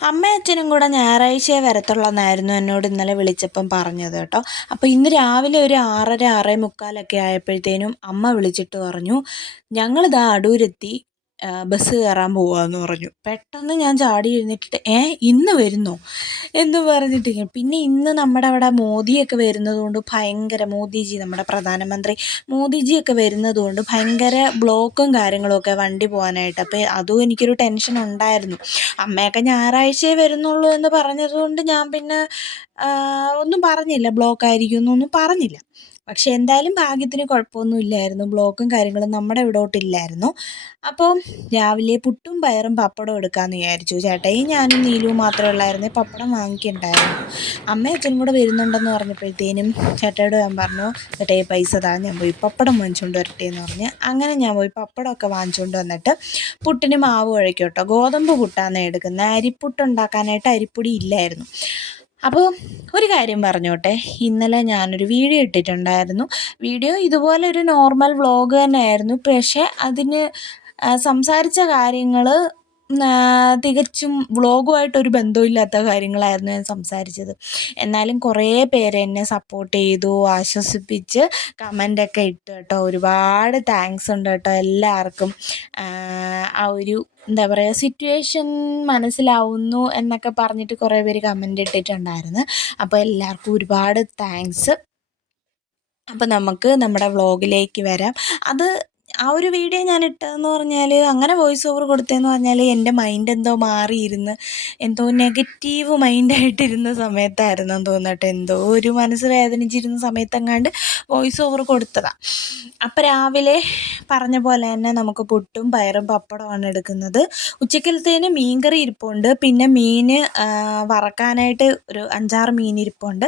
അമ്മയും അച്ഛനും കൂടെ ഞായറാഴ്ചയെ വരത്തുള്ളെന്നായിരുന്നു എന്നോട് ഇന്നലെ വിളിച്ചപ്പം പറഞ്ഞത് കേട്ടോ. അപ്പോൾ ഇന്ന് രാവിലെ ഒരു ആറര ആറേ മുക്കാലൊക്കെ ആയപ്പോഴത്തേനും അമ്മ വിളിച്ചിട്ട് പറഞ്ഞു ഞങ്ങളിതാ അടൂരെത്തി ബസ് കയറാൻ പോവാന്ന് പറഞ്ഞു. പെട്ടെന്ന് ഞാൻ ചാടി എഴുന്നേറ്റിട്ട് ഏ ഇന്ന് വരുന്നോ? എന്ന് പറഞ്ഞിട്ട് പിന്നെ ഇന്ന് നമ്മുടെ അവിടെ മോദിയൊക്കെ വരുന്നതുകൊണ്ട് ഭയങ്കര മോദിജി നമ്മുടെ പ്രധാനമന്ത്രി മോദിജിയൊക്കെ വരുന്നതുകൊണ്ട് ഭയങ്കര ബ്ലോക്കും കാര്യങ്ങളൊക്കെ വണ്ടി പോകാനായിട്ട് അപ്പോൾ അതും എനിക്കൊരു ടെൻഷൻ ഉണ്ടായിരുന്നു. അമ്മയൊക്കെ ഞായറാഴ്ചയെ വരുന്നുള്ളൂ എന്ന് പറഞ്ഞതുകൊണ്ട് ഞാൻ പിന്നെ ഒന്നും പറഞ്ഞില്ല. ബ്ലോക്ക് ആയിരിക്കും എന്നൊന്നും പറഞ്ഞില്ല. പക്ഷേ എന്തായാലും ഭാഗ്യത്തിന് കുഴപ്പമൊന്നും ഇല്ലായിരുന്നു. ബ്ലോക്കും കാര്യങ്ങളും നമ്മുടെ ഇവിടോട്ടില്ലായിരുന്നു. അപ്പോൾ രാവിലെ പുട്ടും പയറും പപ്പടം എടുക്കാമെന്ന് വിചാരിച്ചു. ചേട്ടായി ഞാനും നീലുവും മാത്രമേ ഉള്ളായിരുന്നു. പപ്പടം വാങ്ങിക്കണ്ടായിരുന്നു. അമ്മയും അച്ഛനും കൂടെ വരുന്നുണ്ടെന്ന് പറഞ്ഞപ്പോഴത്തേനും ചേട്ടയോട് ഞാൻ പറഞ്ഞു ചേട്ടായി പൈസ താ ഞാൻ പോയി പപ്പടം വാങ്ങിച്ചുകൊണ്ട് വരട്ടെ എന്ന് പറഞ്ഞ് അങ്ങനെ ഞാൻ പോയി പപ്പടമൊക്കെ വാങ്ങിച്ചുകൊണ്ട് വന്നിട്ട് പുട്ടിന് മാവ് കുഴയ്ക്കും ഗോതമ്പ് പുട്ടാണ് എടുക്കുന്നത്. അരിപ്പുട്ട് ഉണ്ടാക്കാനായിട്ട് അരിപ്പൊടി ഇല്ലായിരുന്നു. അപ്പോൾ ഒരു കാര്യം പറഞ്ഞോട്ടെ. ഇന്നലെ ഞാനൊരു വീഡിയോ ഇട്ടിട്ടുണ്ടായിരുന്നു. വീഡിയോ ഇതുപോലെ ഒരു നോർമൽ വ്ളോഗ് തന്നെയായിരുന്നു. പക്ഷേ അതിന് സംസാരിച്ച കാര്യങ്ങൾ തികച്ചും വ്ളോഗുമായിട്ടൊരു ബന്ധമില്ലാത്ത കാര്യങ്ങളായിരുന്നു ഞാൻ സംസാരിച്ചത്. എന്നാലും കുറേ പേര് എന്നെ സപ്പോർട്ട് ചെയ്തു ആശ്വസിപ്പിച്ച് കമന്റൊക്കെ ഇട്ട് കേട്ടോ. ഒരുപാട് താങ്ക്സ് ഉണ്ട് കേട്ടോ എല്ലാവർക്കും. ആ, ഒരു എന്താ പറയുക സിറ്റുവേഷൻ മനസ്സിലാവുന്നു എന്നൊക്കെ പറഞ്ഞിട്ട് കുറേ പേര് കമന്റ് ഇട്ടിട്ടുണ്ടായിരുന്നു. അപ്പോൾ എല്ലാവർക്കും ഒരുപാട് താങ്ക്സ് അപ്പോൾ നമുക്ക് നമ്മുടെ വ്ളോഗിലേക്ക് വരാം. അത് ആ ഒരു വീഡിയോ ഞാൻ ഇട്ടതെന്ന് പറഞ്ഞാൽ അങ്ങനെ വോയിസ് ഓവർ കൊടുത്തതെന്ന് പറഞ്ഞാൽ എന്റെ മൈൻഡ് എന്തോ മാറിയിരുന്ന് എന്തോ നെഗറ്റീവ് മൈൻഡായിട്ടിരുന്ന സമയത്തായിരുന്നു എന്ന് തോന്നട്ടെ എന്തോ ഒരു മനസ്സ് വേദനിച്ചിരുന്ന സമയത്തെങ്ങാണ്ട് വോയിസ് ഓവർ കൊടുത്തതാണ് അപ്പം രാവിലെ പറഞ്ഞ പോലെ തന്നെ നമുക്ക് പുട്ടും പയറും പപ്പടമാണ് എടുക്കുന്നത്. ഉച്ചക്കലത്തേന് മീൻകറി ഇരിപ്പുണ്ട്. പിന്നെ മീൻ വറക്കാനായിട്ട് ഒരു അഞ്ചാറ് മീൻ ഇരിപ്പുണ്ട്.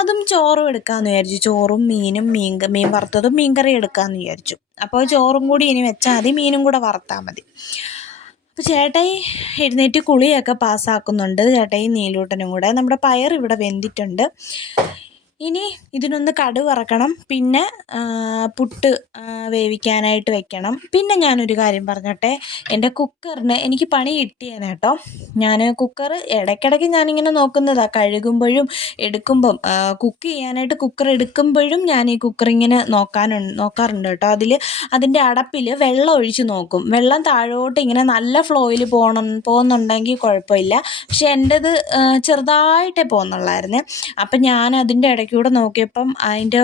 അതും ചോറും എടുക്കാമെന്ന് വിചാരിച്ചു. ചോറും മീനും മീൻ മീൻ വറുത്തതും മീൻകറി എടുക്കാമെന്ന് വിചാരിച്ചു. അപ്പോൾ ചോറും കൂടി ഇനി വെച്ചാൽ മതി മീനും കൂടെ വറുത്താൽ മതി. അപ്പോൾ ചേട്ടായി എഴുന്നേറ്റ് കുളിയൊക്കെ പാസ്സാക്കുന്നുണ്ട്. ചേട്ടായി നീലൂട്ടനും കൂടെ. നമ്മുടെ പയർ ഇവിടെ വെന്തിട്ടുണ്ട്. ഇനി ഇതിനൊന്ന് കടുക് വറക്കണം. പിന്നെ പുട്ട് വേവിക്കാനായിട്ട് വെക്കണം. പിന്നെ ഞാനൊരു കാര്യം പറഞ്ഞോട്ടെ. എന്റെ കുക്കറിന് എനിക്ക് പണി കിട്ടിയേനെ കേട്ടോ. ഞാൻ കുക്കർ ഇടയ്ക്കിടയ്ക്ക് ഞാനിങ്ങനെ നോക്കുന്നതാണ് കഴുകുമ്പോഴും എടുക്കുമ്പം കുക്ക് ചെയ്യാനായിട്ട് കുക്കർ എടുക്കുമ്പോഴും ഞാൻ ഈ കുക്കർ ഇങ്ങനെ നോക്കാനുണ്ട് നോക്കാറുണ്ട് കേട്ടോ. അതിൽ അതിന്റെ അടപ്പിൽ വെള്ളം ഒഴിച്ച് നോക്കും. വെള്ളം താഴോട്ട് ഇങ്ങനെ നല്ല ഫ്ലോയിൽ പോകണം പോകുന്നുണ്ടെങ്കിൽ കുഴപ്പമില്ല. പക്ഷെ എന്റെത് ചെറുതായിട്ടേ പോകുന്നുള്ളായിരുന്നേ. അപ്പം ഞാൻ അതിന്റെ ഇടയ്ക്കൂടെ നോക്കിയപ്പം അതിന്റെ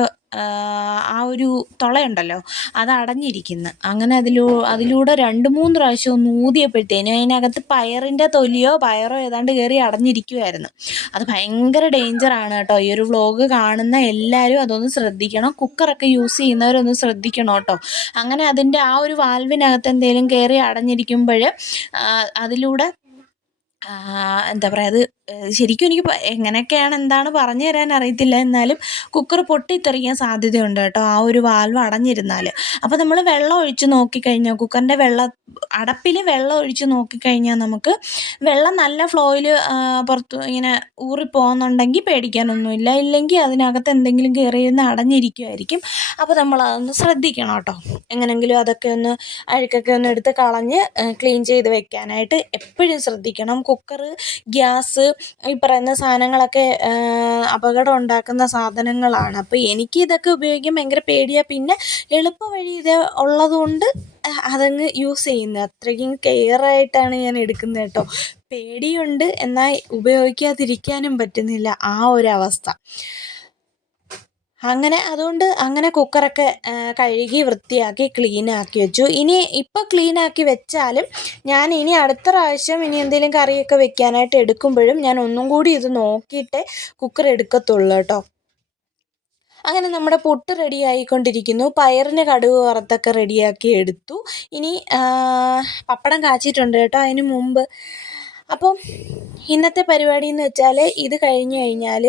ആ ഒരു തുളയുണ്ടല്ലോ അത് അടഞ്ഞിരിക്കുന്നു. അങ്ങനെ അതിലൂ അതിലൂടെ രണ്ട് മൂന്ന് പ്രാവശ്യം ഒന്ന് ഊതിയപ്പോഴത്തേനും അതിനകത്ത് പയറിന്റെ തൊലിയോ പയറോ ഏതാണ്ട് കയറി അടഞ്ഞിരിക്കുമായിരുന്നു അത് ഭയങ്കര ഡേഞ്ചറാണ് കേട്ടോ. ഈ ഒരു വ്ളോഗ് കാണുന്ന എല്ലാവരും അതൊന്ന് ശ്രദ്ധിക്കണം. കുക്കറൊക്കെ യൂസ് ചെയ്യുന്നവരൊന്ന് ശ്രദ്ധിക്കണം കേട്ടോ. അങ്ങനെ അതിന്റെ ആ ഒരു വാൽവിനകത്ത് എന്തെങ്കിലും കയറി അടഞ്ഞിരിക്കുമ്പോൾ അതിലൂടെ എന്താ പറയുക അത് ശരിക്കും എനിക്ക് എങ്ങനെയൊക്കെയാണ് എന്താണ് പറഞ്ഞു തരാൻ അറിയത്തില്ല. എന്നാലും കുക്കർ പൊട്ടിത്തെറിക്കാൻ സാധ്യതയുണ്ട് കേട്ടോ ആ ഒരു വാൽവ് അടഞ്ഞിരുന്നാൽ അപ്പോൾ നമ്മൾ വെള്ളം ഒഴിച്ച് നോക്കിക്കഴിഞ്ഞാൽ കുക്കറിന്റെ വെള്ളം അടപ്പിൽ വെള്ളം ഒഴിച്ച് നോക്കിക്കഴിഞ്ഞാൽ നമുക്ക് വെള്ളം നല്ല ഫ്ലോയിൽ പുറത്ത് ഇങ്ങനെ ഊറിപ്പോകുന്നുണ്ടെങ്കിൽ പേടിക്കാനൊന്നുമില്ല. ഇല്ലെങ്കിൽ അതിനകത്ത് എന്തെങ്കിലും കയറിയിരുന്ന് അടഞ്ഞിരിക്കുമായിരിക്കും അപ്പോൾ നമ്മൾ അതൊന്ന് ശ്രദ്ധിക്കണം കേട്ടോ. എങ്ങനെങ്കിലും അതൊക്കെ ഒന്ന് അഴുക്കൊക്കെ ഒന്ന് എടുത്ത് കളഞ്ഞ് ക്ലീൻ ചെയ്ത് വെക്കാനായിട്ട് എപ്പോഴും ശ്രദ്ധിക്കണം. കുക്കർ ഗ്യാസ് ഈ പറയുന്ന സാധനങ്ങളൊക്കെ അപകടം ഉണ്ടാക്കുന്ന സാധനങ്ങളാണ്. അപ്പോൾ എനിക്ക് ഇതൊക്കെ ഉപയോഗിക്കാൻ ഭയങ്കര പേടിയാണ് പിന്നെ എളുപ്പ വഴി ഇത് ഉള്ളതുകൊണ്ട് അതങ്ങ് യൂസ് ചെയ്യുന്നത് അത്രയ്ക്കും കെയറായിട്ടാണ് ഞാൻ എടുക്കുന്നത് കേട്ടോ. പേടിയുണ്ട്. എന്നാൽ ഉപയോഗിക്കാതിരിക്കാനും പറ്റുന്നില്ല. ആ ഒരവസ്ഥ അങ്ങനെ അതുകൊണ്ട് അങ്ങനെ കുക്കറൊക്കെ കഴുകി വൃത്തിയാക്കി ക്ലീനാക്കി വെച്ചു. ഇനി ഇപ്പോൾ ക്ലീനാക്കി വെച്ചാലും ഞാൻ ഇനി അടുത്ത പ്രാവശ്യം ഇനി എന്തെങ്കിലും കറിയൊക്കെ വെക്കാനായിട്ട് എടുക്കുമ്പോഴും ഞാൻ ഒന്നും കൂടി ഇത് നോക്കിയിട്ടേ കുക്കർ എടുക്കത്തുള്ളൂ കേട്ടോ. അങ്ങനെ നമ്മുടെ പുട്ട് റെഡി ആയിക്കൊണ്ടിരിക്കുന്നു പയറിന് കടുക് വറുത്തൊക്കെ റെഡിയാക്കി എടുത്തു. ഇനി പപ്പടം കാച്ചിട്ടുണ്ട് കേട്ടോ. അതിന് മുമ്പ് അപ്പം ഇന്നത്തെ പരിപാടി എന്ന് വെച്ചാൽ ഇത് കഴിഞ്ഞ് കഴിഞ്ഞാൽ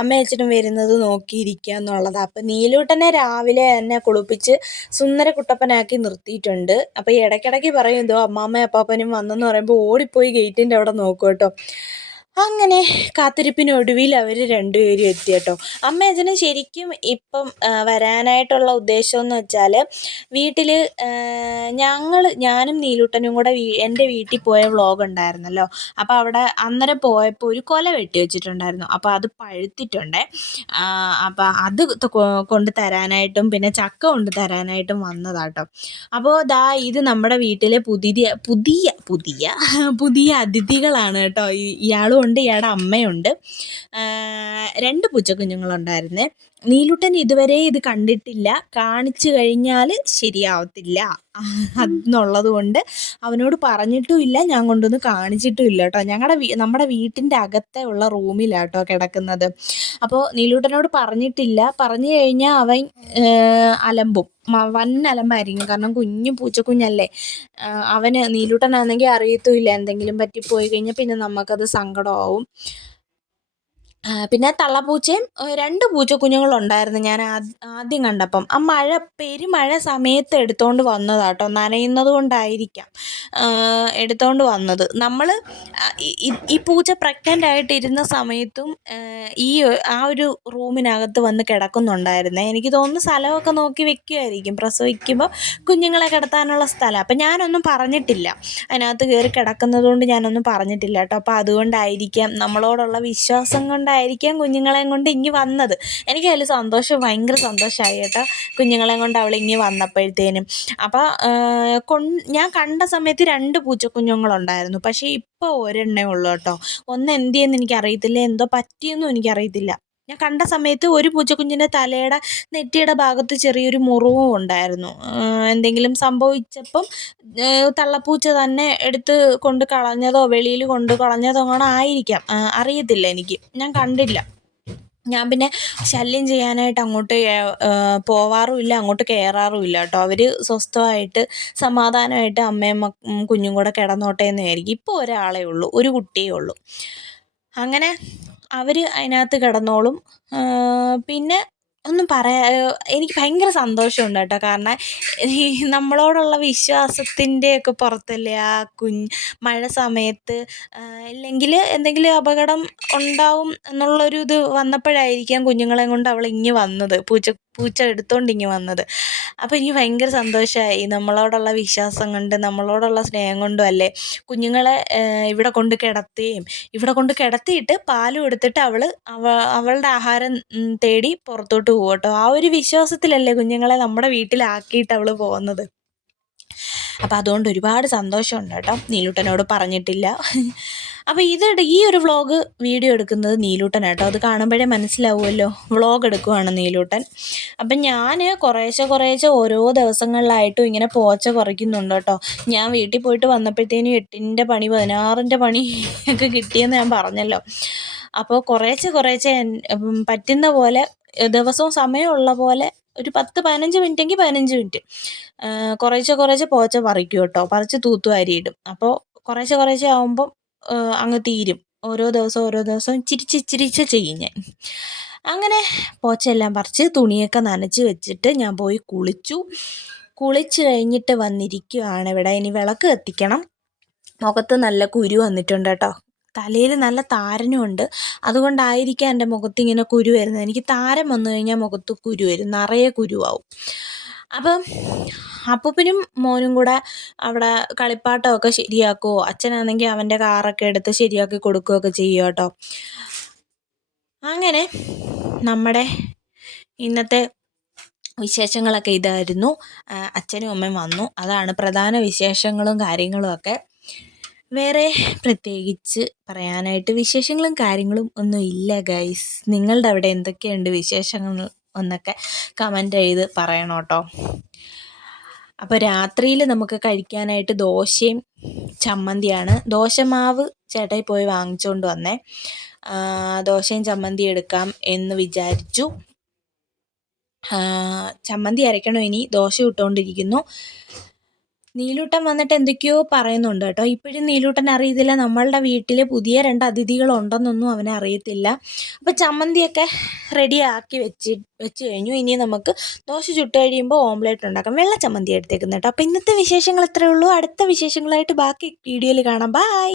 അമ്മ അച്ഛനും വരുന്നത് നോക്കിയിരിക്കുക എന്നുള്ളതാണ് അപ്പം നീലൂട്ടനെ രാവിലെ തന്നെ കുളിപ്പിച്ച് സുന്ദര കുട്ടപ്പനാക്കി നിർത്തിയിട്ടുണ്ട്. അപ്പോൾ ഇടയ്ക്കിടയ്ക്ക് പറയും എന്തോ അമ്മാമ്മയും അപ്പാപ്പനും വന്നെന്ന് പറയുമ്പോൾ ഓടിപ്പോയി ഗേറ്റിന്റെ അവിടെ നോക്കും കേട്ടോ. അങ്ങനെ കാത്തിരിപ്പിനൊടുവിൽ അവർ രണ്ടുപേരും എത്തി കേട്ടോ. അമ്മ അച്ഛന് ശരിക്കും ഇപ്പം വരാനായിട്ടുള്ള ഉദ്ദേശം എന്ന് വെച്ചാൽ വീട്ടിൽ ഞങ്ങൾ ഞാനും നീലൂട്ടനും കൂടെ വീ എന്റെ വീട്ടിൽ പോയ വ്ളോഗ് ഉണ്ടായിരുന്നല്ലോ. അപ്പോൾ അവിടെ അന്നേരം പോയപ്പോൾ ഒരു കൊല വെട്ടി വെച്ചിട്ടുണ്ടായിരുന്നു. അപ്പോൾ അത് പഴുത്തിട്ടുണ്ടേ. അപ്പോൾ അത് കൊണ്ട് തരാനായിട്ടും പിന്നെ ചക്ക കൊണ്ട് തരാനായിട്ടും വന്നതാട്ടോ അപ്പോൾ ദാ ഇത് നമ്മുടെ വീട്ടിലെ പുതിയ പുതിയ പുതിയ പുതിയ അതിഥികളാണ് കേട്ടോ. ഇയാളും ഉണ്ട് ഇയാളുടെ അമ്മയുണ്ട്. രണ്ട് പൂച്ചക്കുഞ്ഞുങ്ങളുണ്ടായിരുന്നേ നീലുട്ടൻ ഇതുവരെ ഇത് കണ്ടിട്ടില്ല. കാണിച്ചു കഴിഞ്ഞാൽ ശരിയാവത്തില്ല. എന്നുള്ളത് കൊണ്ട് അവനോട് പറഞ്ഞിട്ടും ഇല്ല. ഞാൻ കൊണ്ടൊന്ന് കാണിച്ചിട്ടും ഇല്ല കേട്ടോ. ഞങ്ങളുടെ നമ്മുടെ വീട്ടിന്റെ അകത്തെ ഉള്ള റൂമിലാട്ടോ കിടക്കുന്നത്. അപ്പോൾ നീലൂട്ടനോട് പറഞ്ഞിട്ടില്ല. പറഞ്ഞു കഴിഞ്ഞാൽ അവൻ അലമ്പും. വൻ അലമ്പായിരിക്കും. കാരണം കുഞ്ഞു പൂച്ചക്കുഞ്ഞല്ലേ. അവന് നീലൂട്ടനാണെങ്കിൽ അറിയത്തുമില്ല എന്തെങ്കിലും പറ്റിപ്പോയി കഴിഞ്ഞാൽ പിന്നെ നമുക്കത് സങ്കടമാവും. പിന്നെ തള്ളപ്പൂച്ചയും രണ്ട് പൂച്ചക്കുഞ്ഞുങ്ങളുണ്ടായിരുന്നു ഞാൻ ആദ്യം കണ്ടപ്പം. ആ മഴ പെരുമഴ സമയത്ത് എടുത്തുകൊണ്ട് വന്നതാട്ടോ നനയുന്നത് കൊണ്ടായിരിക്കാം എടുത്തുകൊണ്ട് വന്നത്. നമ്മൾ ഈ പൂച്ച പ്രഗ്നന്റ് ആയിട്ടിരുന്ന സമയത്തും ഈ ആ ഒരു റൂമിനകത്ത് വന്ന് കിടക്കുന്നുണ്ടായിരുന്നു. എനിക്ക് തോന്നുന്നു സ്ഥലമൊക്കെ നോക്കി വെക്കുമായിരിക്കും പ്രസവിക്കുമ്പോൾ കുഞ്ഞുങ്ങളെ കിടത്താനുള്ള സ്ഥലം. അപ്പം ഞാനൊന്നും പറഞ്ഞിട്ടില്ല. അതിനകത്ത് കയറി കിടക്കുന്നത് കൊണ്ട് ഞാനൊന്നും പറഞ്ഞിട്ടില്ല കേട്ടോ അപ്പോൾ അതുകൊണ്ടായിരിക്കാം നമ്മളോടുള്ള വിശ്വാസം കൊണ്ടായിരിക്കും ആയിരിക്കാം കുഞ്ഞുങ്ങളെയും കൊണ്ട് ഇങ്ങി വന്നത്. എനിക്ക് അതിൽ സന്തോഷം ഭയങ്കര സന്തോഷമായി കേട്ടോ കുഞ്ഞുങ്ങളെയും കൊണ്ട് അവൾ ഇങ്ങി വന്നപ്പോഴത്തേനും. അപ്പോൾ ഞാൻ കണ്ട സമയത്ത് രണ്ട് പൂച്ചക്കുഞ്ഞുങ്ങളുണ്ടായിരുന്നു. പക്ഷേ ഇപ്പോൾ ഒരെണ്ണേ ഉള്ളൂ കേട്ടോ. ഒന്ന് എന്ത് എന്തിയെന്ന് എനിക്കറിയത്തില്ല എന്തോ പറ്റിയെന്നും എനിക്കറിയത്തില്ല. ഞാൻ കണ്ട സമയത്ത് ഒരു പൂച്ചക്കുഞ്ഞിന്റെ തലയുടെ നെറ്റിയുടെ ഭാഗത്ത് ചെറിയൊരു മുറിവും ഉണ്ടായിരുന്നു. എന്തെങ്കിലും സംഭവിച്ചപ്പം തള്ളപ്പൂച്ച തന്നെ എടുത്ത് കൊണ്ട് കളഞ്ഞതോ വെളിയിൽ കൊണ്ട് കളഞ്ഞതോ അങ്ങനെ ആയിരിക്കാം. അറിയത്തില്ല എനിക്ക്. ഞാൻ കണ്ടില്ല. ഞാൻ പിന്നെ ശല്യം ചെയ്യാനായിട്ട് അങ്ങോട്ട് പോവാറുമില്ല അങ്ങോട്ട് കയറാറുമില്ല കേട്ടോ. അവർ സ്വസ്ഥമായിട്ട് സമാധാനമായിട്ട് അമ്മയും കുഞ്ഞും കൂടെ കിടന്നോട്ടെ എന്ന് വിചാരിക്കും. ഇപ്പോൾ ഒരാളേ ഉള്ളൂ ഒരു കുട്ടിയേ ഉള്ളൂ. അങ്ങനെ അവർ അതിനകത്ത് കിടന്നോളും. പിന്നെ ഒന്നും പറയാ എനിക്ക് ഭയങ്കര സന്തോഷമുണ്ട് കേട്ടോ. കാരണം ഈ നമ്മളോടുള്ള വിശ്വാസത്തിന്റെയൊക്കെ പുറത്തല്ലേ ആ കുഞ്ഞ് മഴ സമയത്ത് ഇല്ലെങ്കിൽ എന്തെങ്കിലും അപകടം ഉണ്ടാവും എന്നുള്ളൊരു ഇത് വന്നപ്പോഴായിരിക്കാം കുഞ്ഞുങ്ങളെയും കൊണ്ട് അവൾ ഇങ്ങ് വന്നത്. പൂച്ച പൂച്ച എടുത്തുകൊണ്ട് ഇങ്ങ് വന്നത്. അപ്പോൾ എനിക്ക് ഭയങ്കര സന്തോഷമായി നമ്മളോടുള്ള വിശ്വാസം കൊണ്ട് നമ്മളോടുള്ള സ്നേഹം കൊണ്ടും അല്ലേ? കുഞ്ഞുങ്ങളെ ഇവിടെ കൊണ്ട് കിടത്തുകയും ഇവിടെ കൊണ്ട് കിടത്തിയിട്ട് പാലും എടുത്തിട്ട് അവൾ അവ അവളുടെ ആഹാരം തേടി പുറത്തോട്ട് പോകും കേട്ടോ. ആ ഒരു വിശ്വാസത്തിലല്ലേ കുഞ്ഞുങ്ങളെ നമ്മുടെ വീട്ടിലാക്കിയിട്ട് അവൾ പോകുന്നത്. അപ്പോൾ അതുകൊണ്ട് ഒരുപാട് സന്തോഷമുണ്ട് കേട്ടോ. നീലൂട്ടനോട് പറഞ്ഞിട്ടില്ല. അപ്പോൾ ഇത് ഈ ഒരു വ്ളോഗ് വീഡിയോ എടുക്കുന്നത് നീലൂട്ടൻ കേട്ടോ അത് കാണുമ്പോഴേ മനസ്സിലാവുമല്ലോ. വ്ളോഗ് എടുക്കുവാണ് നീലൂട്ടൻ. അപ്പം ഞാൻ കുറേശ്ശെ കുറേശ്ശെ ഓരോ ദിവസങ്ങളിലായിട്ടും ഇങ്ങനെ പോച്ച കുറയ്ക്കുന്നുണ്ട് കേട്ടോ ഞാൻ വീട്ടിൽ പോയിട്ട് വന്നപ്പോഴത്തേനും എട്ടിന്റെ പണി പതിനാറിന്റെ പണി ഒക്കെ കിട്ടിയെന്ന് ഞാൻ പറഞ്ഞല്ലോ. അപ്പോൾ കുറേശ്ശെ കുറേശ്ശെ പറ്റുന്ന പോലെ ദിവസവും സമയമുള്ള പോലെ ഒരു പത്ത് പതിനഞ്ച് മിനിറ്റെങ്കിൽ പതിനഞ്ച് മിനിറ്റ്. കുറേശ്ശെ കുറേശ്ശെ പോച്ച പറിക്കും കേട്ടോ പറിച്ച് തൂത്തുവാരിയിടും അപ്പോൾ കുറേശ്ശെ കുറേശ്ശെ ആകുമ്പം അങ്ങ് തീരും. ഓരോ ദിവസം ഓരോ ദിവസം ചിരിച്ച് ചിരിച്ച് ചെയ്യും ഞാൻ. അങ്ങനെ പോച്ചയെല്ലാം പറിച്ച് തുണിയൊക്കെ നനച്ച് വെച്ചിട്ട് ഞാൻ പോയി കുളിച്ചു. കുളിച്ച് കഴിഞ്ഞിട്ട് വന്നിരിക്കുകയാണ് ഇവിടെ. ഇനി വിളക്ക് കത്തിക്കണം. മുഖത്ത് നല്ല കുരു വന്നിട്ടുണ്ട് കേട്ടോ. തലയിൽ നല്ല താരനുമുണ്ട് അതുകൊണ്ടായിരിക്കാം എന്റെ മുഖത്ത് ഇങ്ങനെ കുരു വരുന്നത്. എനിക്ക് താരം വന്നു കഴിഞ്ഞാൽ മുഖത്ത് കുരു വരും. നിറയെ കുരുവാവും. അപ്പം അപ്പൂപ്പനും മോനും കൂടെ അവിടെ കളിപ്പാട്ടമൊക്കെ ശരിയാക്കുമോ അച്ഛനാണെങ്കിൽ അവന്റെ കാറൊക്കെ എടുത്ത് ശരിയാക്കി കൊടുക്കുകയൊക്കെ ചെയ്യും കേട്ടോ. അങ്ങനെ നമ്മുടെ ഇന്നത്തെ വിശേഷങ്ങളൊക്കെ ഇതായിരുന്നു. അച്ഛനും അമ്മയും വന്നു. അതാണ് പ്രധാന വിശേഷങ്ങളും കാര്യങ്ങളും ഒക്കെ. വേറെ പ്രത്യേകിച്ച് പറയാനായിട്ട് വിശേഷങ്ങളും കാര്യങ്ങളും ഒന്നും ഇല്ല ഗൈസ് നിങ്ങളുടെ അവിടെ എന്തൊക്കെയുണ്ട് വിശേഷങ്ങൾ? എന്നൊക്കെ കമന്റ് ചെയ്ത് പറയണം കേട്ടോ. അപ്പോൾ രാത്രിയിൽ നമുക്ക് കഴിക്കാനായിട്ട് ദോശയും ചമ്മന്തിയാണ്. ദോശമാവ് ചേട്ടായി പോയി വാങ്ങിച്ചുകൊണ്ട് വന്നേ. ദോശയും ചമ്മന്തി എടുക്കാം എന്ന് വിചാരിച്ചു. ചമ്മന്തി അരയ്ക്കണോ ഇനി. ദോശ ഇട്ടുകൊണ്ടിരിക്കുന്നു നീലൂട്ടൻ വന്നിട്ട് എന്തൊക്കെയോ പറയുന്നുണ്ട് കേട്ടോ. ഇപ്പോഴും നീലൂട്ടൻ അറിയത്തില്ല. നമ്മളുടെ വീട്ടിൽ പുതിയ രണ്ട് അതിഥികളുണ്ടെന്നൊന്നും അവനെ അറിയത്തില്ല. അപ്പോൾ ചമ്മന്തിയൊക്കെ റെഡി ആക്കി വെച്ച് വെച്ച് കഴിഞ്ഞു. ഇനി നമുക്ക് ദോശ ചുട്ട് കഴിയുമ്പോൾ ഓംലേറ്റ് ഉണ്ടാക്കാം. വെള്ള ചമ്മന്തി എടുത്തേക്കുന്നത് കേട്ടോ. അപ്പോൾ ഇന്നത്തെ വിശേഷങ്ങൾ ഇത്രയേ ഉള്ളൂ. അടുത്ത വിശേഷങ്ങളായിട്ട് ബാക്കി വീഡിയോയിൽ കാണാം. ബായ്